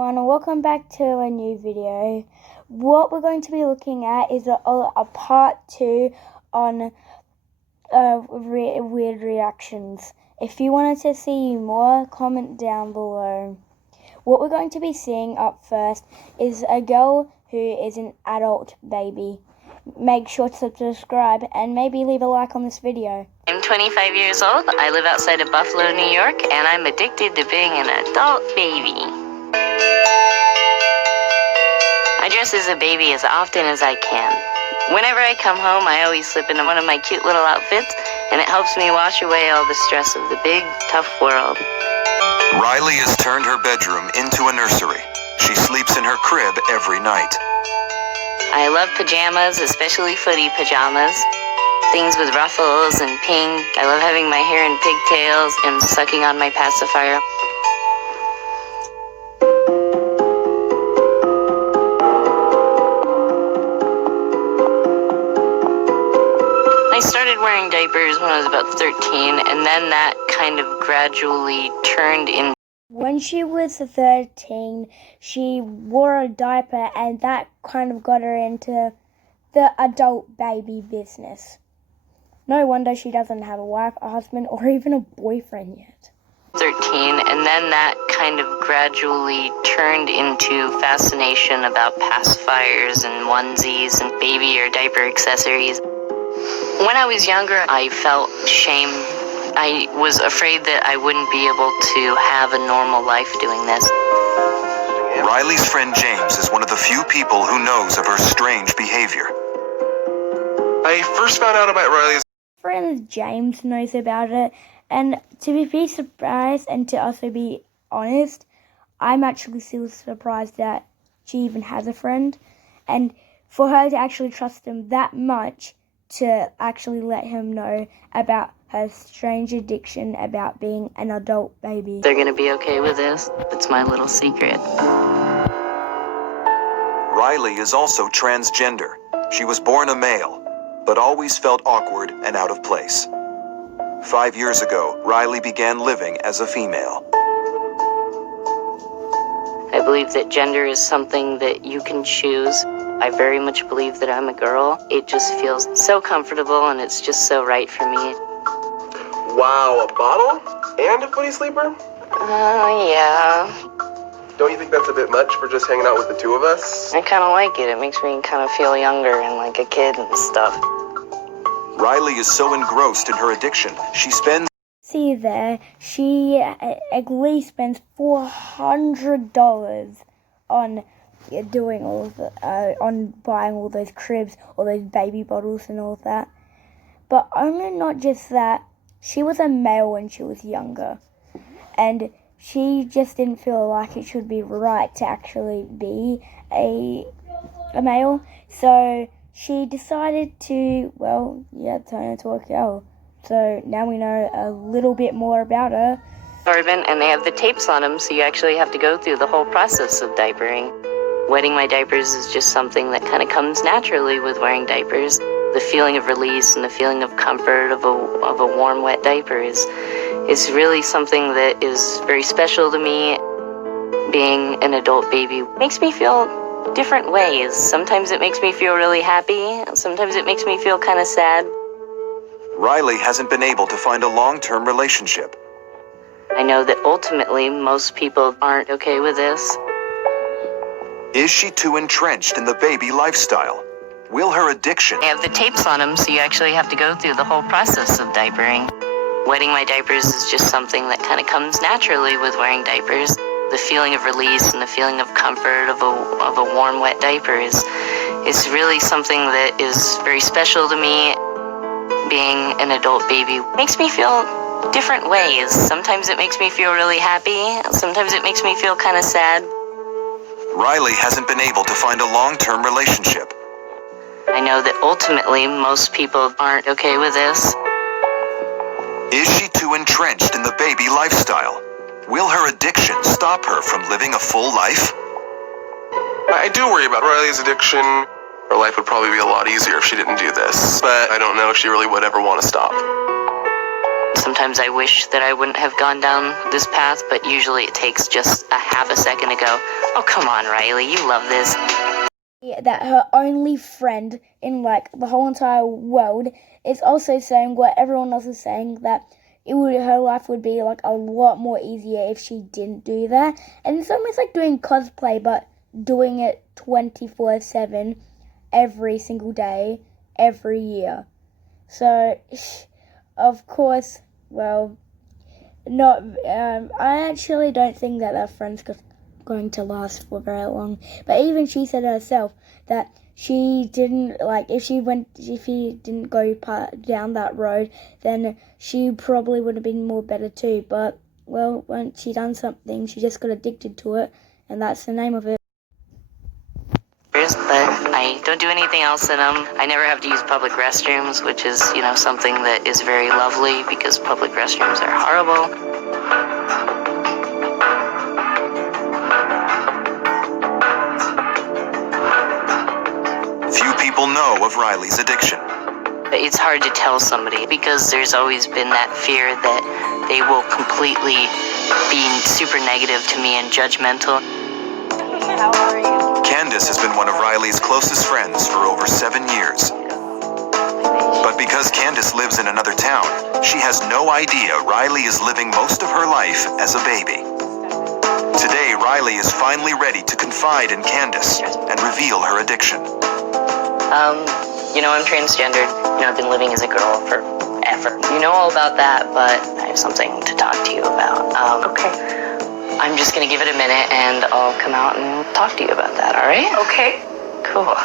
everyone, and welcome back to a new video. What we're going to be looking at is a part 2 on weird reactions. If you wanted to see more, comment down below. What we're going to be seeing up first is a girl who is an adult baby. Make sure to subscribe and maybe leave a like on this video. I'm 25 years old, I live outside of Buffalo, New York, and I'm addicted to being an adult baby. I dress as a baby as often as I can. Whenever I come home, I always slip into one of my cute little outfits, and it helps me wash away all the stress of the big, tough world. Riley has turned her bedroom into a nursery. She sleeps in her crib every night. I love pajamas, especially footy pajamas. Things with ruffles and pink. I love having my hair in pigtails and sucking on my pacifier. I started wearing diapers when I was about 13, and then that kind of gradually turned into... When she was 13, she wore a diaper, and that kind of got her into the adult baby business. No wonder she doesn't have a wife, a husband, or even a boyfriend yet. 13, and then that kind of gradually turned into fascination about pacifiers and onesies and baby or diaper accessories. When I was younger, I felt shame. I was afraid that I wouldn't be able to have a normal life doing this. Riley's friend James is one of the few people who knows of her strange behavior. I first found out about Riley's friend James knows about it, and to be surprised and to also be honest, I'm actually still surprised that she even has a friend, and for her to actually trust him that much to actually let him know about her strange addiction about being an adult baby. They're gonna be okay with this. It's my little secret. Riley is also transgender. She was born a male, but always felt awkward and out of place. 5 years ago, Riley began living as a female. I believe that gender is something that you can choose. I very much believe that I'm a girl. It just feels so comfortable, and it's just so right for me. Wow, a bottle? And a footy sleeper? Yeah. Don't you think that's a bit much for just hanging out with the two of us? I kind of like it. It makes me kind of feel younger and like a kid and stuff. Riley is so engrossed in her addiction, she spends... See there, she at least spends $400 on doing all of the, on buying all those cribs, all those baby bottles and all of that. But only not just that, she was a male when she was younger, and she just didn't feel like it should be right to actually be a male, so she decided to, turn into a girl. So now we know a little bit more about her. And they have the tapes on them, so you actually have to go through the whole process of diapering. Wetting my diapers is just something that kind of comes naturally with wearing diapers. The feeling of release and the feeling of comfort of a warm, wet diaper is really something that is very special to me. Being an adult baby makes me feel different ways. Sometimes it makes me feel really happy. Sometimes it makes me feel kind of sad. Riley hasn't been able to find a long-term relationship. I know that ultimately most people aren't okay with this. Is she too entrenched in the baby lifestyle? Will her addiction... They have the tapes on them, so you actually have to go through the whole process of diapering. Wetting my diapers is just something that kind of comes naturally with wearing diapers. The feeling of release and the feeling of comfort of a warm, wet diaper is really something that is very special to me. Being an adult baby makes me feel different ways. Sometimes it makes me feel really happy. Sometimes it makes me feel kind of sad. Riley hasn't been able to find a long-term relationship. I know that ultimately most people aren't okay with this. Is she too entrenched in the baby lifestyle? Will her addiction stop her from living a full life? I do worry about Riley's addiction. Her life would probably be a lot easier if she didn't do this, but I don't know if she really would ever want to stop. Sometimes I wish that I wouldn't have gone down this path, but usually it takes just a half a second to go, oh, come on, Riley, you love this. That her only friend in like the whole entire world is also saying what everyone else is saying, that her life would be like a lot more easier if she didn't do that. And it's almost like doing cosplay, but doing it 24/7 every single day, every year. So, of course, well, not. I actually don't think that their friends going to last for very long. But even she said herself that she didn't like if she didn't go down that road, then she probably would have been more better too. But well, when she done something, she just got addicted to it, and that's the name of it. But I don't do anything else in them. I never have to use public restrooms, which is, something that is very lovely because public restrooms are horrible. Few people know of Riley's addiction. It's hard to tell somebody because there's always been that fear that they will completely be super negative to me and judgmental. How are you? Candace has been one of Riley's closest friends for over 7 years. But because Candace lives in another town, she has no idea Riley is living most of her life as a baby. Today, Riley is finally ready to confide in Candace and reveal her addiction. I'm transgendered. I've been living as a girl forever. You know all about that, but I have something to talk to you about. Okay. I'm just going to give it a minute, and I'll come out and talk to you about that, all right? Okay. Cool.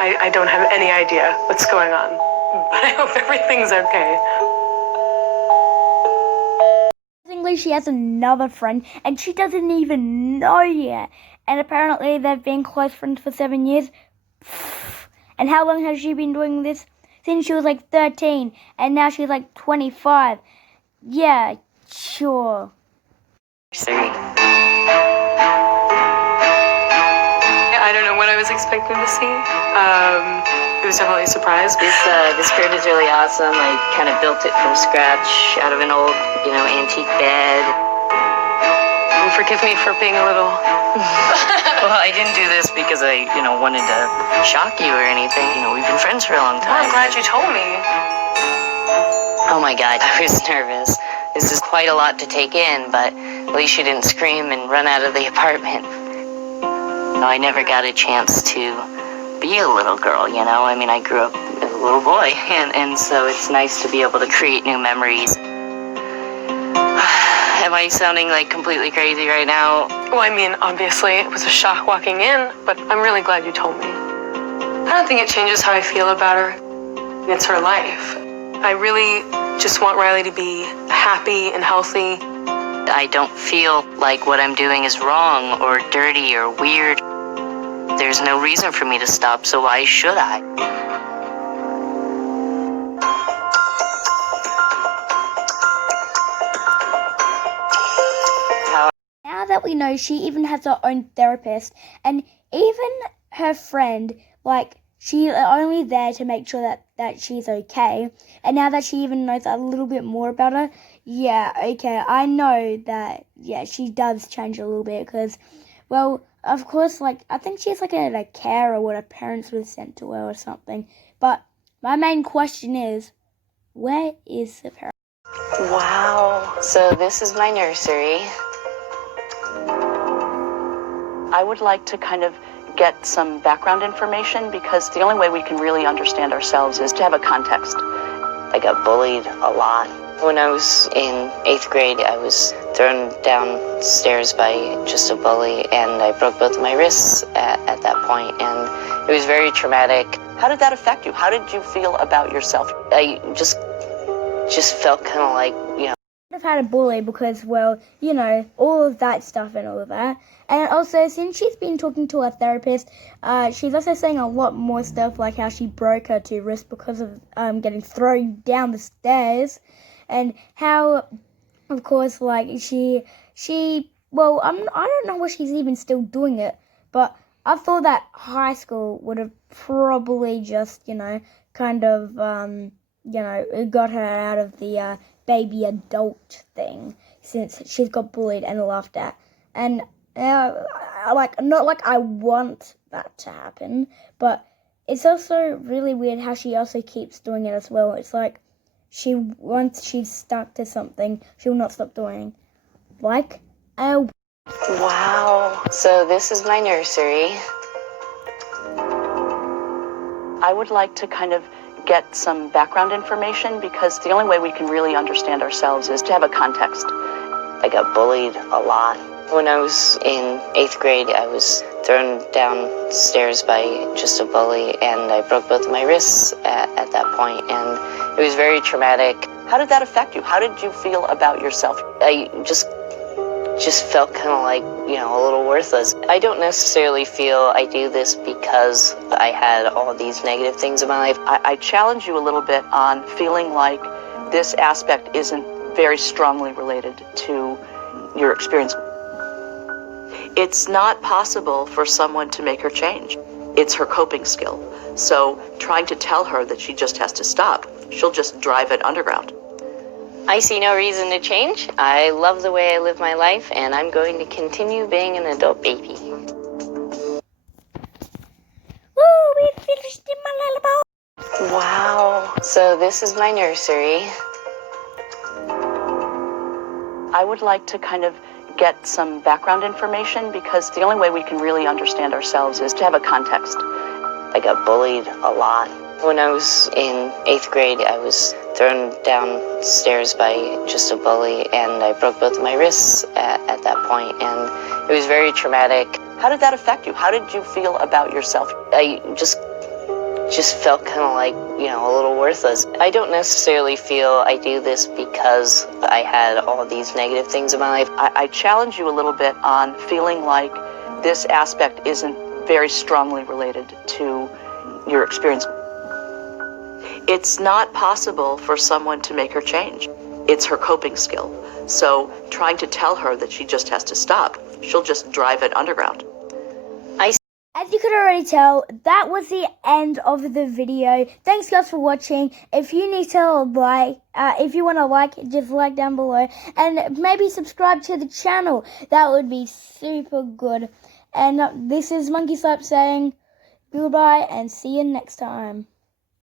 I don't have any idea what's going on, but I hope everything's okay. Surprisingly, she has another friend, and she doesn't even know yet. And apparently, they've been close friends for 7 years. And how long has she been doing this? Since she was like 13, and now she's like 25. Yeah, sure. I don't know what I was expecting to see. It was definitely a surprise. This crib is really awesome. I kind of built it from scratch out of an old, antique bed. And forgive me for being a little... Well, I didn't do this because I, wanted to shock you or anything. We've been friends for a long time. Well, I'm glad you told me. Oh my God, I was nervous. This is quite a lot to take in, but at least you didn't scream and run out of the apartment. I never got a chance to be a little girl, I mean, I grew up as a little boy, and so it's nice to be able to create new memories. Am I sounding like completely crazy right now? Well, I mean, obviously, it was a shock walking in, but I'm really glad you told me. I don't think it changes how I feel about her. It's her life. I really just want Riley to be happy and healthy. I don't feel like what I'm doing is wrong or dirty or weird. There's no reason for me to stop, so why should I? Now that we know she even has her own therapist, and even her friend, like, she's only there to make sure that she's okay. And now that she even knows a little bit more about her, yeah, okay, I know that, yeah, she does change a little bit because, well, of course, like, I think she's like a care or what her parents would have sent to her or something. But my main question is, where is the parent? Wow. So this is my nursery. I would like to kind of get some background information because the only way we can really understand ourselves is to have a context. I got bullied a lot. When I was in 8th grade, I was thrown downstairs by just a bully, and I broke both of my wrists at that point, and it was very traumatic. How did that affect you? How did you feel about yourself? I just felt kind of like, I've had a bully because, well, all of that stuff and all of that. And also, since she's been talking to her therapist, she's also saying a lot more stuff, like how she broke her 2 wrists because of getting thrown down the stairs, and how, of course, like well, I don't know if she's even still doing it, but I thought that high school would have probably just, kind of, it got her out of the baby adult thing, since she's got bullied and laughed at. And not like I want that to happen, but it's also really weird how she also keeps doing it as well. It's like once she's stuck to something, she will not stop doing. Like, Wow. So this is my nursery. I would like to kind of get some background information because the only way we can really understand ourselves is to have a context. I got bullied a lot. When I was in 8th grade, I was thrown downstairs by just a bully, and I broke both of my wrists at that point, and it was very traumatic. How did that affect you? How did you feel about yourself? I just felt kind of like, a little worthless. I don't necessarily feel I do this because I had all these negative things in my life. I challenge you a little bit on feeling like this aspect isn't very strongly related to your experience. It's not possible for someone to make her change. It's her coping skill. So trying to tell her that she just has to stop, she'll just drive it underground. I see no reason to change. I love the way I live my life, and I'm going to continue being an adult baby. woo, we finished in my lullaby. Wow. So this is my nursery. I would like to kind of get some background information because the only way we can really understand ourselves is to have a context. I got bullied a lot. When I was in 8th grade, I was thrown downstairs by just a bully, and I broke both of my wrists at that point, and it was very traumatic. How did that affect you? How did you feel about yourself? I just felt kind of like, a little worthless. I don't necessarily feel I do this because I had all these negative things in my life. I challenge you a little bit on feeling like this aspect isn't very strongly related to your experience. It's not possible for someone to make her change. It's her coping skill. So trying to tell her that she just has to stop, she'll just drive it underground. As you could already tell, that was the end of the video. Thanks guys for watching. If you need to if you want to like, just like down below. And maybe subscribe to the channel. That would be super good. And this is Munkstur saying goodbye and see you next time.